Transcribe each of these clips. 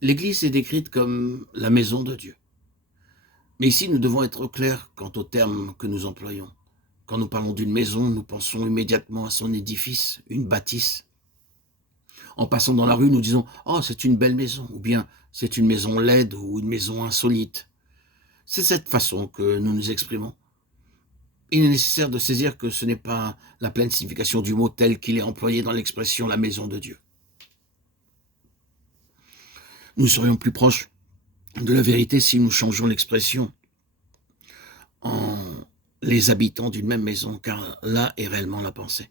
L'Église est décrite comme la maison de Dieu. Mais ici, nous devons être clairs quant aux termes que nous employons. Quand nous parlons d'une maison, nous pensons immédiatement à son édifice, une bâtisse. En passant dans la rue, nous disons « Oh, c'est une belle maison » ou bien « C'est une maison laide » ou « une maison insolite ». C'est cette façon que nous nous exprimons. Il est nécessaire de saisir que ce n'est pas la pleine signification du mot tel qu'il est employé dans l'expression « la maison de Dieu ». Nous serions plus proches de la vérité si nous changeons l'expression en les habitants d'une même maison, car là est réellement la pensée.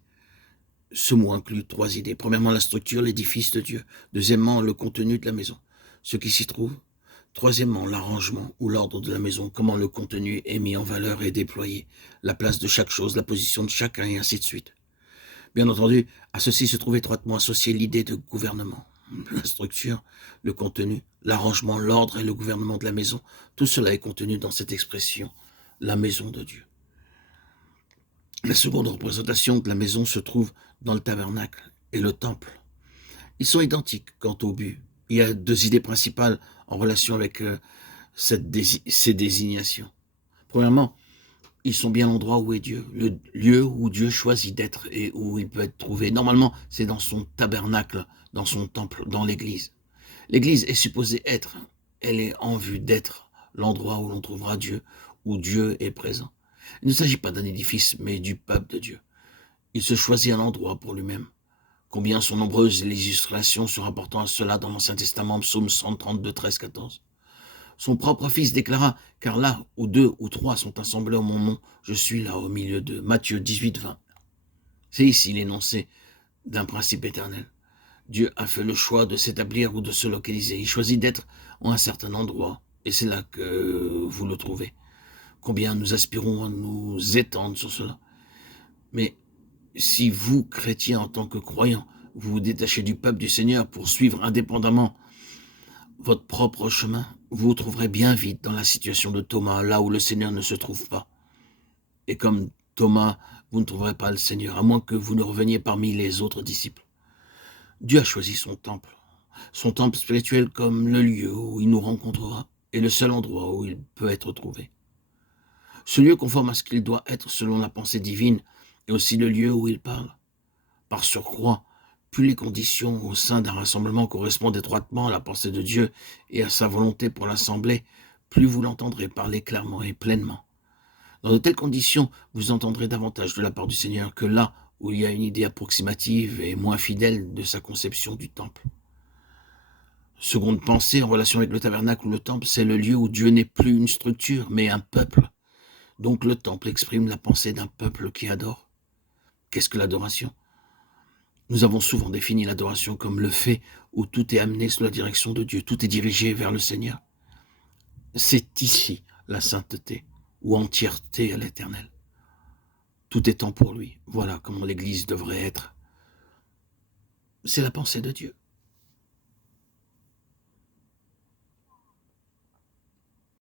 Ce mot inclut 3 idées. Premièrement, la structure, l'édifice de Dieu. Deuxièmement, le contenu de la maison, ce qui s'y trouve. Troisièmement, l'arrangement ou l'ordre de la maison, comment le contenu est mis en valeur et déployé, la place de chaque chose, la position de chacun et ainsi de suite. Bien entendu, à ceci se trouve étroitement associée l'idée de gouvernement. La structure, le contenu, l'arrangement, l'ordre et le gouvernement de la maison, tout cela est contenu dans cette expression, la maison de Dieu. La seconde représentation de la maison se trouve dans le tabernacle et le temple. Ils sont identiques quant au but. Il y a 2 idées principales en relation avec ces désignations. Premièrement, ils sont bien l'endroit où est Dieu, le lieu où Dieu choisit d'être et où il peut être trouvé. Normalement, c'est dans son tabernacle, dans son temple, dans l'église. L'église est supposée être, elle est en vue d'être l'endroit où l'on trouvera Dieu, où Dieu est présent. Il ne s'agit pas d'un édifice, mais du peuple de Dieu. Il se choisit un endroit pour lui-même. Combien sont nombreuses les illustrations se rapportant à cela dans l'Ancien Testament, psaume 132, 13, 14. Son propre fils déclara, car là où 2 ou 3 sont assemblés en mon nom, je suis là au milieu d'eux. Matthieu 18, 20. C'est ici l'énoncé d'un principe éternel. Dieu a fait le choix de s'établir ou de se localiser. Il choisit d'être en un certain endroit, et c'est là que vous le trouvez. Combien nous aspirons à nous étendre sur cela. Mais si vous, chrétiens, en tant que croyants, vous vous détachez du peuple du Seigneur pour suivre indépendamment votre propre chemin, vous vous trouverez bien vite dans la situation de Thomas, là où le Seigneur ne se trouve pas. Et comme Thomas, vous ne trouverez pas le Seigneur, à moins que vous ne reveniez parmi les autres disciples. Dieu a choisi son temple spirituel comme le lieu où il nous rencontrera, et le seul endroit où il peut être trouvé. Ce lieu conforme à ce qu'il doit être selon la pensée divine, est aussi le lieu où il parle. Par surcroît, plus les conditions au sein d'un rassemblement correspondent étroitement à la pensée de Dieu et à sa volonté pour l'assemblée, plus vous l'entendrez parler clairement et pleinement. Dans de telles conditions, vous entendrez davantage de la part du Seigneur que là où il y a une idée approximative et moins fidèle de sa conception du temple. Seconde pensée en relation avec le tabernacle ou le temple, c'est le lieu où Dieu n'est plus une structure, mais un peuple. Donc le temple exprime la pensée d'un peuple qui adore. Qu'est-ce que l'adoration ? Nous avons souvent défini l'adoration comme le fait où tout est amené sous la direction de Dieu, tout est dirigé vers le Seigneur. C'est ici la sainteté ou entièreté à l'Éternel. Tout étant pour lui. Voilà comment l'Église devrait être. C'est la pensée de Dieu.